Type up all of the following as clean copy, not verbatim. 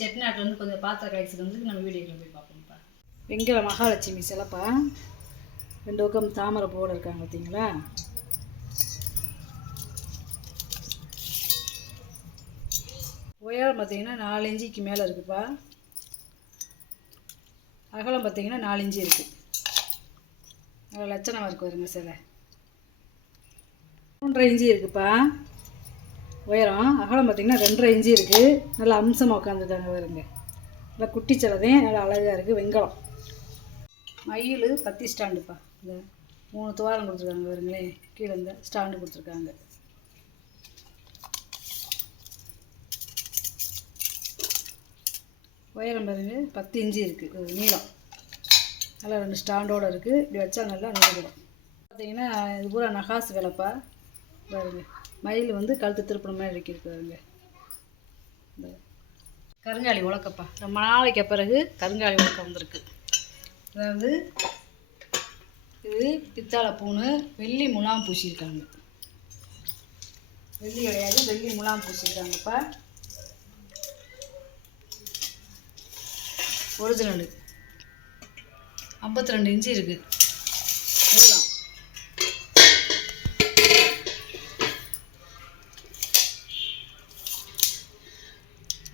செட்டிநாட்டிலேருந்து கொஞ்சம் பாத்திர கலெக்ஷன் வந்து நம்ம வீடியோவில் போய் பார்ப்போம்ப்பா. வெங்கல மகாலட்சுமி சிலைப்பா. 2 பக்கம் தாமரை போட இருக்காங்க பார்த்தீங்களா. உயரம் பார்த்தீங்கன்னா 4 இன்ச்சுக்கு மேலே இருக்குப்பா. அகலம் பார்த்தீங்கன்னா 4 இன்ச்சு இருக்குது. நல்லா லட்சணமாக இருக்கு வருங்க சிலை. 3.5 இன்ச்சு இருக்குப்பா உயரம். அகலம் பார்த்திங்கன்னா 2.5 இன்ச்சு இருக்குது. நல்லா அம்சமாக உட்காந்துருக்காங்க வருங்க. நல்லா குட்டி சிலதையும் நல்லா அழகாக இருக்குது. வெங்கலம் மயில் பத்தி ஸ்டாண்டுப்பா. இந்த 3 துவாரம் கொடுத்துருக்காங்க வருங்களே. கீழே இந்த ஸ்டாண்டு கொடுத்துருக்காங்க. உயரம் பாருங்க 10 இன்ச்சு இருக்குது. நீளம் நல்லா 2 ஸ்டாண்டோடு இருக்குது. இப்படி வச்சா நல்லா நீளப்படும். பார்த்திங்கன்னா இது பூரா நகாசு வேலைப்பா பாருங்க. மயில் வந்து கழுத்து திருப்பின மாதிரி இருக்கு பாருங்க. இந்த கருங்காலி உலக்கப்பா. ரொம்ப நாளைக்கு பிறகு கருங்காலி உலக்கம் வந்திருக்கு. அதாவது இது பித்தாளை பூணு வெள்ளி முலாம் பூசியிருக்காங்க. வெள்ளி கிடையாது, வெள்ளி முலாம் பூசியிருக்காங்கப்பா. ஒரிஜினலு 52 இன்ச்சு இருக்குது.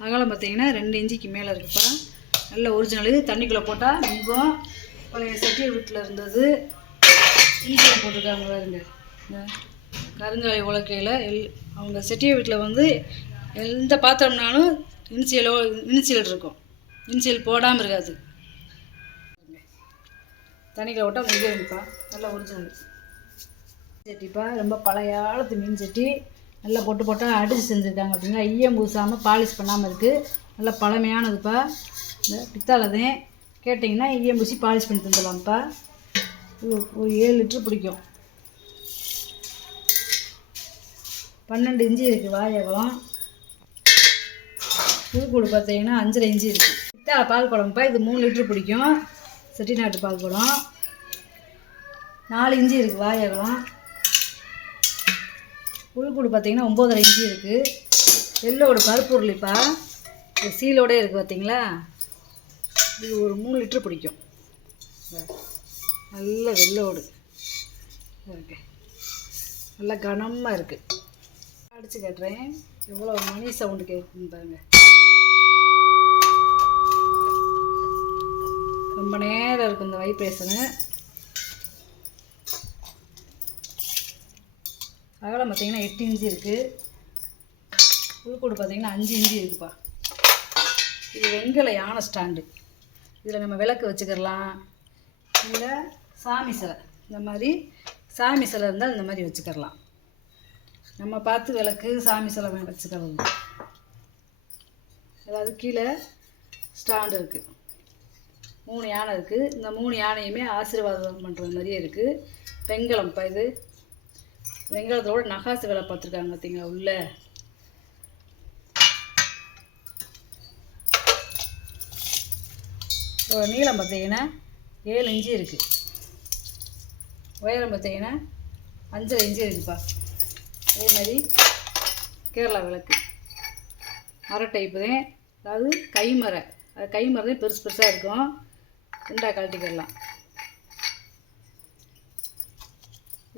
அகலம் பார்த்தீங்கன்னா 2 இன்ச்சுக்கு மேலே இருக்குப்பா. நல்ல ஒரிஜினலு. தண்ணிக்குள்ளே போட்டால் மிகவும் பழைய செட்டியர் வீட்டில் இருந்தது. இன்சியல் போட்டிருக்காங்க பாருங்க. இந்த கருங்காலி உலக்கையில் அவங்க செட்டியர் வீட்டில் வந்து எந்த பாத்திரம்னாலும் இனிஷியல் இருக்கும். இனிஷியல் போடாமல் இருக்காது. தண்ணிக்குள்ளே போட்டால் முடியாதுப்பா. நல்ல ஒரிஜினல் சட்டிப்பா. ரொம்ப பழைய காலத்து மீன் சட்டி. நல்லா போட்டால் அடித்து செஞ்சுருக்காங்க அப்படின்னா ஈயம் பூசாமல் பாலிஷ் பண்ணாமல் இருக்குது. நல்லா பழமையானதுப்பா. இந்த பித்தாளதையும் கேட்டிங்கன்னா ஈயம் பூசி பாலிஷ் பண்ணி தந்துடலாம்ப்பா. ஒரு 7 லிட்டர் பிடிக்கும். 12 இன்ச்சு இருக்குது வாயகலம். புதுக்கூடு பார்த்தீங்கன்னா 5.5 இன்ச்சு இருக்குது. பித்தாளை பால் குடம்பா. இது 3 லிட்டர் பிடிக்கும். செட்டிநாட்டு பால் குடம். 4 இன்ச்சு இருக்குது வாயகலம். புல்கூடு பார்த்தீங்கன்னா 9.5 இன்ச்சு இருக்குது. வெள்ளோடு கருப்பு உருளிப்பா. இந்த சீலோடே இருக்குது பார்த்தீங்களா. இது ஒரு 3 லிட்டர் பிடிக்கும். நல்ல வெள்ளோடு இருக்கு. நல்லா கனமாக இருக்குது. அடித்து காட்டுறேன் எவ்வளோ மணி சவுண்டு கேட்குன்னு பாருங்கள். ரொம்ப நேரம் இருக்குது இந்த வைப்ரேஷனு. அகலம் பார்த்திங்கன்னா 8 இன்ச்சு இருக்குது. புல்கூடு பார்த்திங்கன்னா 5 இன்ச்சு இருக்குப்பா. இது வெங்கல யானை ஸ்டாண்டு. இதில் நம்ம விளக்கு வச்சுக்கலாம். இல்லை சாமி சிலை இந்த மாதிரி சாமி சிலை இருந்தால் இந்த மாதிரி வச்சுக்கலாம். நம்ம பார்த்து விளக்கு சாமி சிலை வச்சுக்கிறது. அதாவது கீழே ஸ்டாண்டு இருக்குது. 3 யானை இருக்குது. இந்த 3 யானையுமே ஆசீர்வாதம் பண்ணுறது மாதிரியே இருக்குது. வெங்கலம்ப்பா. இது வெங்கலத்தோட நகாசு வேலை பார்த்துருக்காங்க பார்த்தீங்களா உள்ள. நீளம் பார்த்தீங்கன்னா 7 இன்ச்சு இருக்குது. உயரம் பார்த்தீங்கன்னா 5.5 இன்ச்சு இருக்குப்பா. அதே மாதிரி கேரளா விளக்கு மர டைப்பு தான். அதாவது கைமரை. அது கைமரை தான் பெருசு பெருசாக இருக்கும். 2 கழட்டிக்கலாம்.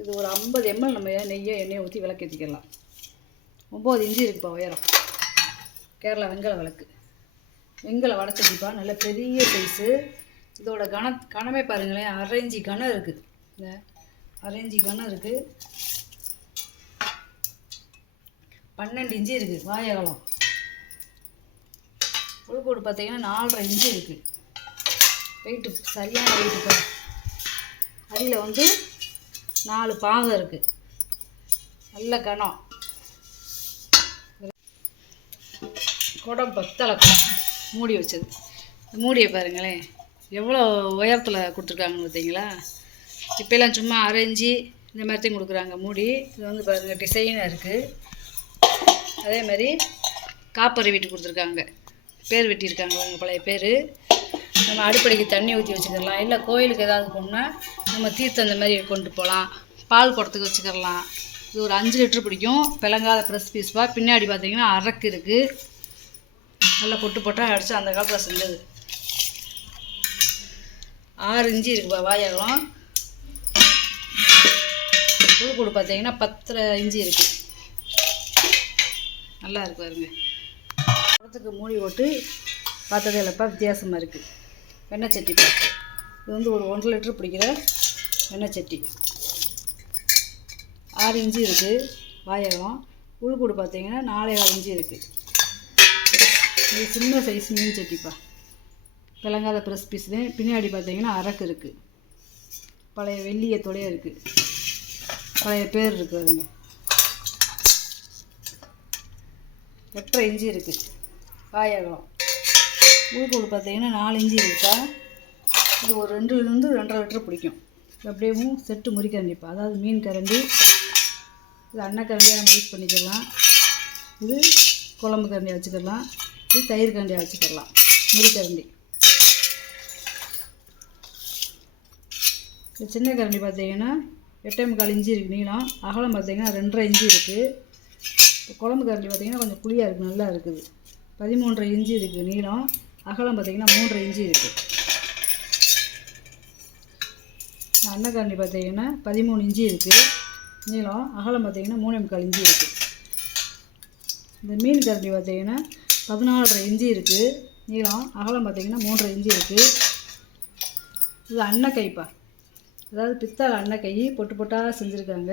இது ஒரு 50 ml நம்ம எண்ணெயை ஊற்றி விளக்கேற்றிக்கலாம். 9 இன்ச்சு இருக்குப்பா உயரம். கேரளா வெங்கல விளக்கு. வெங்கல வடச்சட்டிப்பா. நல்ல பெரிய சைஸு. இதோட கனமே பாருங்களேன். 1/2 இன்ச்சு கனம் இருக்குது. இந்த 1/2 இன்ச்சு கனம் இருக்குது. 12 இன்ச்சு இருக்குது வாயகலம். புல்கூடு பார்த்தீங்கன்னா 4.5 இன்ச்சு இருக்குது. வெயிட்டு சரியான வெயிட்டுப்பா. அடியில் வந்து 4 பாகம் இருக்குது. நல்ல கனம். குடம் பித்தளை குடம் மூடி வச்சது. மூடியை பாருங்களேன் எவ்வளோ உயரத்தில் கொடுத்துருக்காங்க பார்த்தீங்களா. இப்போலாம் சும்மா 1/2 இன்ச்சு இந்த மாதிரி தான் கொடுக்குறாங்க மூடி. இது வந்து பாருங்கள் டிசைனாக இருக்குது. அதே மாதிரி காப்பரை வெட்டி கொடுத்துருக்காங்க. பேர் வெட்டியிருக்காங்க அவங்க பழைய பேர். நம்ம அடுப்படைக்கு தண்ணி ஊற்றி வச்சுக்கலாம். இல்லை கோயிலுக்கு ஏதாவது போனால் நம்ம தீர்த்தம் அந்த மாதிரி கொண்டு போகலாம். பால் குடத்துக்கு வச்சுக்கலாம். இது ஒரு 5 லிட்டர் பிடிக்கும். பிளங்காத ப்ரெஸ் பீஸ்ப்பா. பின்னாடி பார்த்தீங்கன்னா அரக்கு இருக்குது. நல்லா பொட்டு பொட்டாக அடித்து அந்த காலத்தில் செஞ்சது. 6 இஞ்சி இருக்குப்பா வாயகம். உளுக்கூடு பார்த்தீங்கன்னா 10 இஞ்சி இருக்குது. நல்லா இருக்கு பாருங்க. குடத்துக்கு மூடி போட்டு பார்த்ததே இல்லைப்பா, வித்தியாசமாக இருக்குது. வெண்ணெய் சட்டிப்பா, இது வந்து ஒரு 1 லிட்டர் பிடிக்கிற வெண்ணெய் சட்டி. 6 இஞ்சி இருக்குது வாயகம். உளுக்கூடு பார்த்தீங்கன்னா 4.25 இஞ்சி இருக்குது. இது சின்ன சைஸ் மீன் சட்டிப்பா, விளங்காத ப்ரெஸ் பீஸ்லேயே. பின்னாடி பார்த்தீங்கன்னா அரக்கு இருக்குது, பழைய வெள்ளிய தொலைய இருக்குது, பழைய பேர் இருக்குதுங்க. 8.5 இஞ்சி இருக்குது வாயகம். உளுக்கூடு பார்த்தீங்கன்னா 4 இஞ்சி இருக்கா. இது ஒரு 2லேருந்து 2.5 லிட்டர் பிடிக்கும். அப்படியேவும் செட்டு முறிக்கரண்டிப்பா, அதாவது மீன் கரண்டி. இது அன்னக்கரண்டியாக நம்ம யூஸ் பண்ணிக்கலாம். இது குழம்பு கரண்டியாக வச்சுக்கலாம். இது தயிர் கரண்டியாக வச்சுக்கலாம். முறிக்கரண்டி. இது சின்ன கரண்டி பார்த்தீங்கன்னா 8.25 இஞ்சி இருக்குது நீளம். அகலம் பார்த்தீங்கன்னா 2.5 இஞ்சி இருக்குது. குழம்பு கரண்டி பார்த்தீங்கன்னா கொஞ்சம் புளியாக இருக்குது, நல்லா இருக்குது. 13.5 இஞ்சி இருக்குது நீளம். அகலம் பார்த்தீங்கன்னா 3.5 இஞ்சி இருக்குது. அன்னக்கரண்டி பார்த்தீங்கன்னா 13 இஞ்சி இருக்குது நீளம். அகலம் பார்த்தீங்கன்னா 3.25 இஞ்சி இருக்குது. இந்த மீன் கரண்டி பார்த்தீங்கன்னா 14.5 இஞ்சி இருக்குது நீளம். அகலம் பார்த்தீங்கன்னா 3.5 இஞ்சி இருக்குது. இது அன்னக்கைப்பா, அதாவது பித்தளை அன்னக்கை பொட்டு பொட்டாக செஞ்சுருக்காங்க.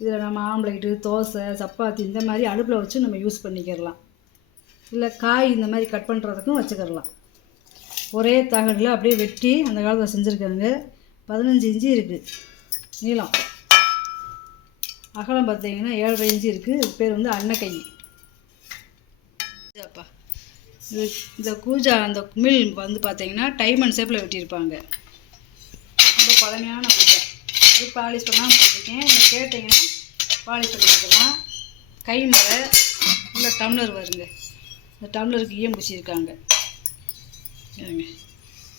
இதில் நம்ம ஆம்லேட்டு, தோசை, சப்பாத்தி இந்த மாதிரி அடுப்பில் வச்சு நம்ம யூஸ் பண்ணிக்கிறலாம். இல்லை காய் இந்த மாதிரி கட் பண்ணுறதுக்கும் வச்சுக்கிறலாம். ஒரே தகடில் அப்படியே வெட்டி அந்த காலத்தில் செஞ்சுருக்காங்க. 15 இஞ்சி இருக்குது நீளம். அகலம் பார்த்தீங்கன்னா 7.5 இஞ்சி இருக்குது. இது பேர் வந்து அன்னக்கை. அப்பா இது இந்த கூஜா அந்த மில் வந்து பார்த்தீங்கன்னா டைமண்ட் ஷேப்பில் வெட்டியிருப்பாங்க. ரொம்ப பழமையான கூஜா. இது பாலிஷ் பண்ணாமல் போட்டிருக்கேன். நீங்கள் கேட்டிங்கன்னா பாலிஷ் பண்ணி கொடுக்கலாம். கை மரை உள்ள டம்ளர் வருங்க. இந்த டம்ளருக்கு ஈயம் பூசியிருக்காங்க.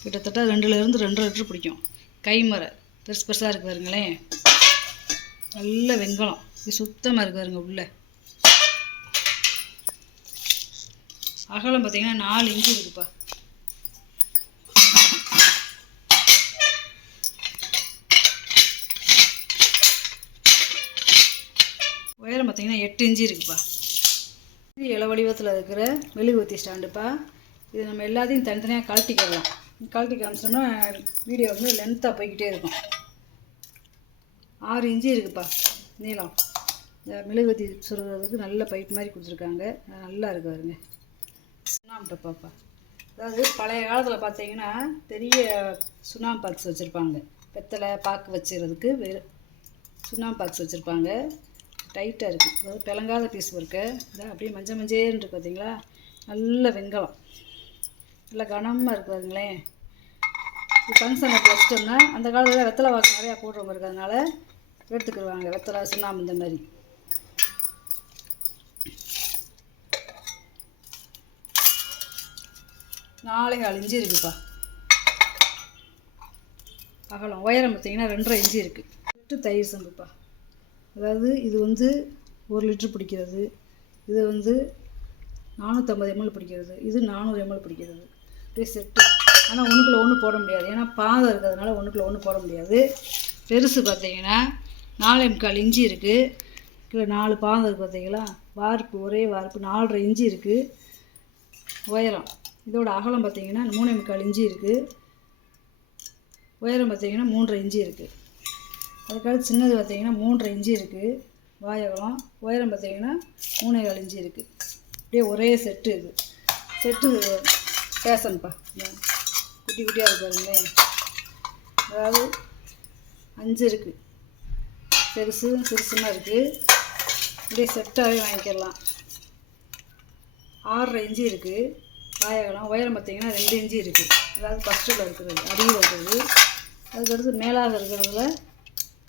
கிட்டத்தட்ட 2லேருந்து 2.5 லிட்டர் பிடிக்கும். கை மரை பெருசு பெருசாக இருக்குது பாருங்களேன். நல்ல வெண்கலம். இது சுத்தமாக இருக்குது பாருங்க. உள்ள அகலம் பார்த்தீங்கன்னா 4 இன்ச்சு இருக்குப்பா. உயரம் பார்த்தீங்கன்னா 8 இன்ச்சு இருக்குப்பா. இது இலை வடிவத்தில் இருக்கிற மெழுகுவர்த்தி ஸ்டாண்டுப்பா. இது நம்ம எல்லாத்தையும் தனித்தனியாக கழட்டிக்கலாம். கழட்டி காமிச்சோம்னா வீடியோ வந்து லென்த்தாக போய்கிட்டே இருக்கும். 6 இன்ச்சு இருக்குப்பா நீளம். இந்த மெழுகுவர்த்தி சுடுறதுக்கு நல்ல பைப் மாதிரி கொடுத்துருக்காங்க. நல்லா இருக்கு பாருங்க. சுண்ணாம்பு டப்பாப்பா, அதாவது பழைய காலத்தில் பார்த்தீங்கன்னா பெரிய சுண்ணாம்பு பாக்ஸ் வச்சுருப்பாங்க. வெத்தலை பாக்கு வச்சுக்கிறதுக்கு சுண்ணாம்பு பாக்ஸ் வச்சுருப்பாங்க. டைட்டாக இருக்குது, அதாவது பிளங்காத பீஸ் இருக்கு. இதான் அப்படியே மஞ்சள் மஞ்சேன்னு இருக்குது பார்த்தீங்களா. நல்ல வெண்கலம், நல்லா கனமாக இருக்குது பாருங்களேன். ஃபங்க்ஷனுக்கு வச்சிட்டோம்னா அந்த காலத்தில் வெத்தலை வாக்கு நிறையா போடுறவங்க இருக்கிறதுனால எடுத்துக்கிடுவாங்க. வெத்தலை சுண்ணாம்பு இந்த மாதிரி. நாலே 4 இன்ச்சு இருக்குப்பா அகலம். உயரம் பார்த்தீங்கன்னா 2.5 இன்ச்சு இருக்குது. தயிர் சம்புப்பா, அதாவது இது வந்து 1 லிட்டர் பிடிக்கிறது. இது வந்து 450 ml பிடிக்கிறது. இது 400 ml பிடிக்கிறது. அப்படியே செட்டு. ஆனால் ஒன்றுக்குள்ள ஒன்று போட முடியாது, ஏன்னா பாதம் இருக்கிறதுனால ஒன்றுக்குள்ள ஒன்று போட முடியாது. பெருசு பார்த்தீங்கன்னா 4.25 இன்ச்சு இருக்குது. கீழே 4 பாதம் இருக்குது பார்த்தீங்களா. வார்ப்பு ஒரே வார்ப்பு 4.5 இன்ச்சு இருக்குது உயரம். இதோட அகலம் பார்த்தீங்கன்னா 3.25 இன்ச்சு இருக்குது. உயரம் பார்த்தீங்கன்னா 3.5 இன்ச்சு இருக்குது. அதுக்கடுத்து சின்னது பார்த்தீங்கன்னா 3.5 இன்ச்சு இருக்குது வாயகலம். உயரம் பார்த்தீங்கன்னா 3.25 இன்ச்சு இருக்குது. அப்படியே ஒரே செட்டு. இது செட்டு ஃபேஷன்ப்பா. குட்டி குட்டியாக இருக்கு பாருங்களேன். அதாவது 5 இருக்குது, பெருசு சிறுசுமாக இருக்குது. அப்படியே செட்டாகவே வாங்கிக்கலாம். 6.5 இன்ச்சு இருக்குது வாயகலம். உயரம் பார்த்தீங்கன்னா 2 இன்ச்சு இருக்குது. அதாவது ஃபஸ்ட்டில் இருக்கிறது, அடியில் இருக்கிறது. அதுக்கடுத்து மேலாக இருக்கிறதுல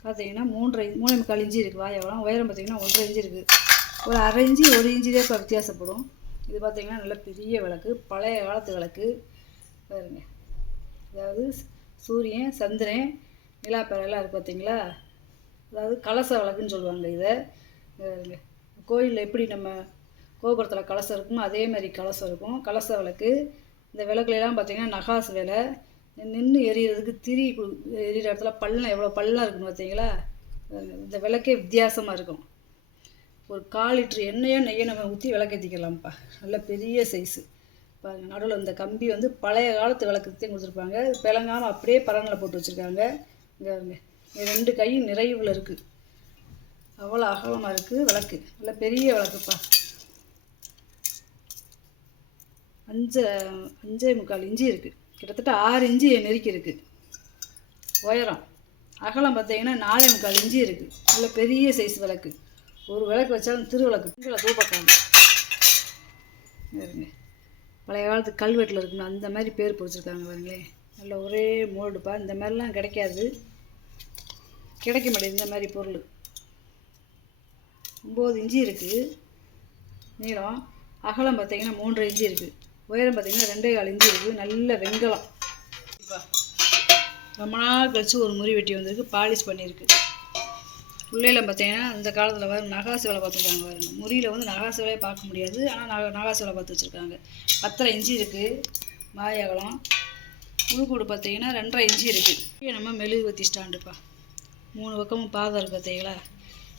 பார்த்தீங்கன்னா 3.25 இன்ச்சு இருக்குது வாயகலம். உயரம் பார்த்தீங்கன்னா 1.5 இன்ச்சு இருக்குது. ஒரு 1/2 இன்ச்சு 1 இன்ச்சுலேயே இப்போ வித்தியாசப்படும். இது பார்த்திங்கன்னா நல்ல பெரிய விளக்கு, பழைய காலத்து விளக்கு பாருங்க. அதாவது சூரியன், சந்திரன், நிலாப்பறையெல்லாம் இருக்குது பார்த்தீங்களா. அதாவது கலச விளக்குன்னு சொல்லுவாங்க இதை. கோயிலில் எப்படி நம்ம கோபுரத்தில் கலசம் இருக்கும், அதே மாதிரி கலசம் இருக்கும். கலச விளக்கு. இந்த விளக்குலாம் பார்த்திங்கன்னா நகாசு விலை. நின்று எரியறதுக்கு திரி எரியிற இடத்துல பள்ளம் எவ்வளோ பள்ளம் இருக்குன்னு பார்த்தீங்களா? இந்த விளக்கே வித்தியாசமாக இருக்கும். ஒரு 1/4 லிட்டர் எண்ணெயோ நெய்யோ நம்ம ஊற்றி விளக்கேற்றிக்கலாம்ப்பா. நல்ல பெரிய சைஸு பாருங்கள். நடுவில் இந்த கம்பி வந்து பழைய காலத்து விளக்குத்தையும் கொடுத்துருப்பாங்க. பிளங்காமல் அப்படியே பரனில் போட்டு வச்சுருக்காங்க. இங்கே 2 கையும் நிறைவில் இருக்குது. அவ்வளோ அகலமாக இருக்குது விளக்கு. நல்ல பெரிய விளக்குப்பா. 5.25 இன்ச்சு இருக்குது. கிட்டத்தட்ட 6 இன்ச்சு நெருக்கி இருக்குது உயரம். அகலம் பார்த்தீங்கன்னா 4.25 இன்ச்சு இருக்குது. நல்ல பெரிய சைஸ் விளக்கு. ஒரு விளக்கு வச்சாலும் திருவிளக்கு கீழே தூப்பக்காங்க. இருங்க, பழைய காலத்து கல்வெட்டில் இருக்குன்னு அந்த மாதிரி பேர் பிடிச்சிருக்காங்க பாருங்களேன். நல்ல ஒரே மோல்டுப்பா. இந்த மாதிரிலாம் கிடைக்காது, கிடைக்க மாட்டேங்குது இந்த மாதிரி பொருள். 9 இன்ச்சு இருக்குது நீளம். அகலம் பார்த்தீங்கன்னா 3.5 இன்ச்சு இருக்குது. உயரம் பார்த்தீங்கன்னா 2.25 இன்ச்சு இருக்குது. நல்ல வெண்கலம். இப்போ ரொம்ப நாள் கழிச்சு ஒரு முறி வெட்டி வந்திருக்கு, பாலிஷ் பண்ணியிருக்கு. உள்ளையில் பார்த்தீங்கன்னா இந்த காலத்தில் வேறு நகாசு வேலை பார்த்துருக்காங்க பாருங்க. முறியில் வந்து நகாசு வேலையை பார்க்க முடியாது, ஆனால் நகாசு வேலை பார்த்து வச்சுருக்காங்க. 10.5 இன்ச்சு இருக்குது வாய் அகலம். உள்கூடு பார்த்தீங்கன்னா 2.5 இன்ச்சு இருக்குது. நம்ம மெழுகுவத்தி ஸ்டாண்டுப்பா. 3 பக்கமும் பாதம் இருக்குது பார்த்தீங்களா?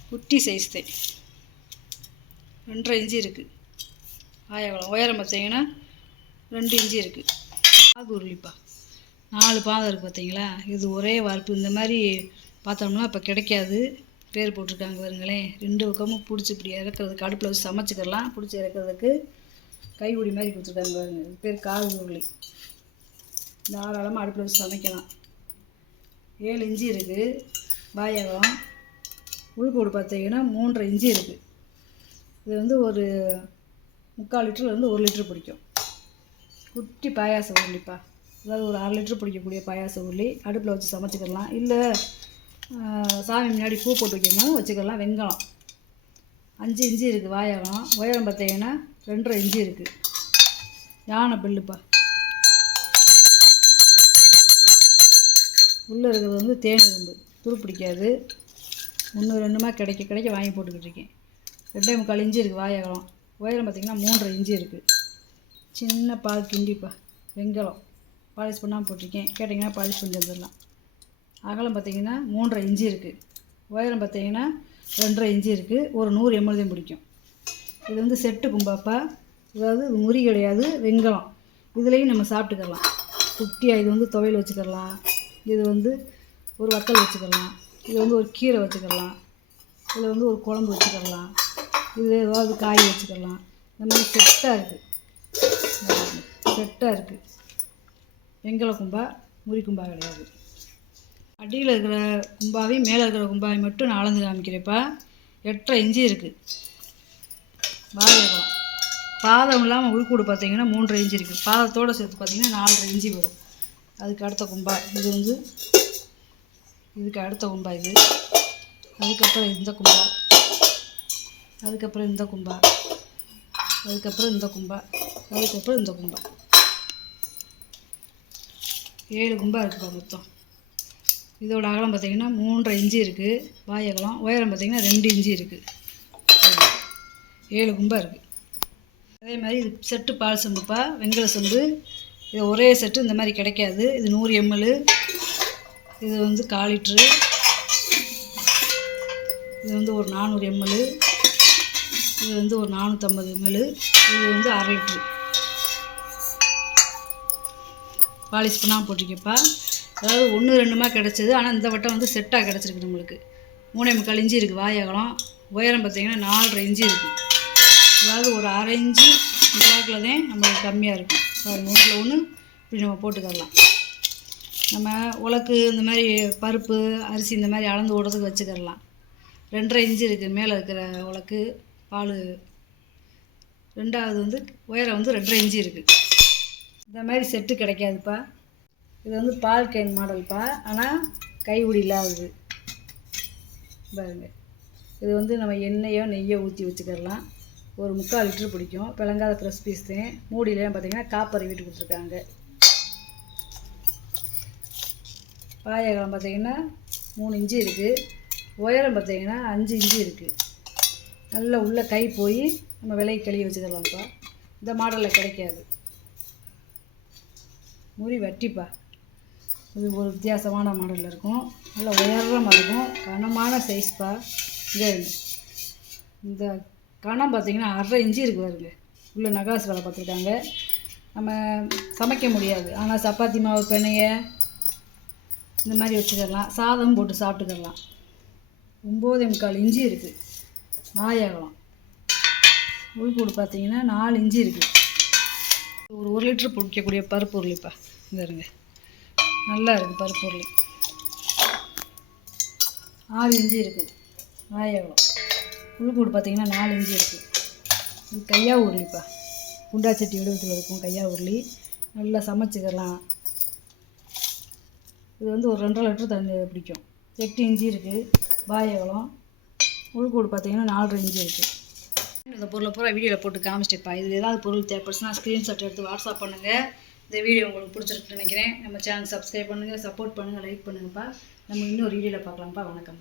குட்டி சைஸ் தான். 2.5 இன்ச்சு இருக்குது வாய் அகலம். உயரம் பார்த்தீங்கன்னா 2 இன்ச்சு இருக்குது. பாகு உருளிப்பா. 4 பாதம் இருக்குது பார்த்தீங்களா? இது ஒரே வார்ப்பு. இந்த மாதிரி பார்த்தோம்னா இப்போ கிடைக்காது. பேர் போட்டிருக்காங்க பாருங்களேன். 2 பக்கமும் பிடிச்சி இப்படி இறக்குறதுக்கு அடுப்பில் வச்சு சமைச்சிக்கலாம். பிடிச்சி இறக்குறதுக்கு கைகுடி மாதிரி கொடுத்துருக்காங்க பாருங்க. இது பேர் காது உருளி. தாராளமாக அடுப்பில் வச்சு சமைக்கலாம். 7 இன்ச்சு இருக்குது வாயகம். உள்கூடு பார்த்தீங்கன்னா 3.5 இன்ச்சு இருக்குது. இது வந்து ஒரு 3/4 லிட்டர்லேருந்து 1 லிட்டர் பிடிக்கும். குட்டி பாயாச உருளிப்பா. அதாவது ஒரு 1/2 லிட்டர் பிடிக்கக்கூடிய பாயாச உருளி. அடுப்பில் வச்சு சமைச்சிக்கலாம். இல்லை சாமி முன்னாடி பூ போட்டு வைக்கணும் வச்சுக்கலாம். வெங்காயம் 5 இன்ச்சு இருக்குது வாயகம். உயரம் பார்த்தீங்கன்னா 2.5 இன்ச்சு இருக்குது. யானை பில்லுப்பா. உள்ளே இருக்கிறது வந்து தேன் எறும்பு, துருப்பிடிக்காது. 1 2மா கிடைக்க வாங்கி போட்டுக்கிட்டு இருக்கேன். 2.25 இன்ச்சு இருக்குது வாயகம். உயரம் பார்த்திங்கன்னா 3.5 இன்ச்சு இருக்குது. சின்ன பால் கிண்டிப்பா. வெங்கலம் பாலிஷ் பண்ணாமல் போட்டிருக்கேன். கேட்டிங்கன்னா பாலிஷ் பண்ணி தந்துடலாம். அகலம் பார்த்திங்கன்னா 3.5 இன்ச்சு இருக்குது. உயரம் பார்த்திங்கன்னா 2.5 இன்ச்சு இருக்குது. ஒரு 100 ml தான் பிடிக்கும். இது வந்து செட்டு கும்பாப்பா. அதாவது இது முறி கிடையாது, வெங்கலம். இதுலேயும் நம்ம சாப்பிட்டுக்கலாம். குட்டியாக இது வந்து துவையல் வச்சுக்கலாம். இது வந்து ஒரு வத்தல் வச்சுக்கலாம். இது வந்து ஒரு கீரை வச்சுக்கலாம். இதில் வந்து ஒரு குழம்பு வச்சுக்கலாம். இது ஏதாவது காய் வச்சுக்கலாம். இந்த மாதிரி செட்டாக இருக்குது. வெங்கல கும்பா, முறி கும்பா கிடையாது. அடியில் இருக்கிற கும்பாவையும் மேலே இருக்கிற கும்பாவையும் மட்டும் நான் அளந்து காமிக்கிறேப்பா. 8.5 இன்ச்சு இருக்குது வாயகம். பாதம் இல்லாமல் உள்கூடு பார்த்தீங்கன்னா 3.5 இன்ச்சு இருக்குது. பாதத்தோடு சேர்த்து பார்த்தீங்கன்னா 4.5 இன்ச்சு வரும். அதுக்கு அடுத்த கும்பா இது வந்து இதுக்கு அடுத்த கும்பா இது. அதுக்கப்புறம் இந்த கும்பா, அதுக்கப்புறம் இந்த கும்பா, அதுக்கப்புறம் இந்த கும்பா, அதுக்கப்புறம் இந்த கும்பா. 7 கும்பா இருக்குப்பா மொத்தம். இதோட அகலம் பார்த்திங்கன்னா 3.5 இன்ச்சு இருக்குது வாயகலம். உயரம் பார்த்திங்கன்னா 2 இன்ச்சு இருக்குது. 7 கும்பா இருக்குது. அதே மாதிரி இது செட்டு பால் செம்புப்பா. வெங்கல செம்பு. இது ஒரே செட்டு இந்த மாதிரி கிடைக்காது. இது 100 ml. இது வந்து 1/4 லிட்ரு. இது வந்து ஒரு 400 ml. இது வந்து ஒரு 450 ml. இது வந்து 1/2 லிட்ரு. பாலிஷ் பண்ணாமல் போட்டிருக்கேப்பா. அதாவது 1 2மா கிடச்சிது. ஆனால் இந்த வட்டம் வந்து செட்டாக கிடச்சிருக்கு நம்மளுக்கு. 3.25 இன்ச்சு இருக்குது வாயகலம். உயரம் பார்த்திங்கன்னா 4.5 இன்ச்சு இருக்குது. அதாவது ஒரு 1/2 இன்ச்சு இந்த வாக்கில் தான் நம்மளுக்கு கம்மியாக இருக்கும். ஒன்றில் ஒன்று இப்படி நம்ம போட்டுக்கலாம். நம்ம உலக்கு இந்த மாதிரி பருப்பு அரிசி இந்த மாதிரி அளந்து ஓடுறதுக்கு வச்சுக்கிடலாம். 2.5 இன்ச்சு இருக்குது மேலே இருக்கிற உலக்கு. பால் 2வது வந்து உயரம் வந்து 2.5 இன்ச்சு இருக்குது. இந்த மாதிரி செட்டு கிடைக்காதுப்பா. இது வந்து பால் கேன் மாடல்ப்பா. ஆனால் கைப்பிடி இல்லாதது பாருங்க. இது வந்து நம்ம எண்ணெயோ நெய்யோ ஊற்றி வச்சுக்கிடலாம். ஒரு 3/4 லிட்டர் பிடிக்கும். பிளங்காத ப்ரெஸ் பீஸ் தான். மூடியிலாம் பார்த்திங்கன்னா காப்பர் வீட்டு கொடுத்துருக்காங்க. பாயகம் பார்த்திங்கன்னா 3 இன்ச்சு இருக்குது. உயரம் பார்த்திங்கன்னா 5 இன்ச்சு இருக்குது. நல்லா உள்ளே கை போய் நம்ம விலைக்கு கழுவி வச்சுக்கலாம்ப்பா. இந்த மாடலில் கிடைக்காது. முறி வட்டிப்பா. இது ஒரு வித்தியாசமான மாடலில் இருக்கும். நல்லா உயரமாக இருக்கும். கனமான சைஸ்ப்பா. இந்த கணம் பார்த்திங்கன்னா 1/2 இன்ச்சு இருக்குது பாருங்க. உள்ள நகாசு வேலை பார்த்துருக்காங்க. நம்ம சமைக்க முடியாது, ஆனால் சப்பாத்தி மாவு பெணைய இந்த மாதிரி வச்சுக்கலாம். சாதம் போட்டு சாப்பிட்டுக்கலாம். 9.25 இன்ச்சு இருக்குது. வாயகலம். உள்கூடு பார்த்திங்கன்னா 4 இன்ச்சு இருக்குது. ஒரு 1 லிட்டர் பிடிக்கக்கூடிய பருப்பு உருளிப்பா. இந்த இருங்க, நல்லா இருக்குது பருப்பு உருளி. 6 இன்ச்சு இருக்குது வாயகலம். உள்கூடு பார்த்திங்கன்னா 4 இன்ச்சு இருக்குது. இது கையா உருளிப்பா. குண்டாச்சட்டி வடிவத்தில் இருக்கும் கையா உருளி. நல்லா சமைச்சிக்கலாம். இது வந்து ஒரு 2.5 லிட்டர் தண்ணி பிடிக்கும். 8 இன்ச்சு இருக்குது வாயகலம். உள்கூடு பார்த்திங்கன்னா 4.5 இன்ச்சு இருக்குது. இந்த பொருளை பூரா வீடியோவில் போட்டு காமிச்சிட்டேப்பா. இதில் ஏதாவது பொருள் தேவைப்படுச்சுன்னா ஸ்க்ரீன்ஷாட் எடுத்து வாட்ஸ்அப் பண்ணுங்கள். இந்த வீடியோ உங்களுக்கு பிடிச்சிருக்குன்னு நினைக்கிறேன். நம்ம சேனல் சப்ஸ்கிரைப் பண்ணுங்கள், சப்போர்ட் பண்ணுங்கள், லைக் பண்ணுங்கப்பா. நம்ம இன்னொரு வீடியோவில் பார்க்கலாம்ப்பா. வணக்கம்.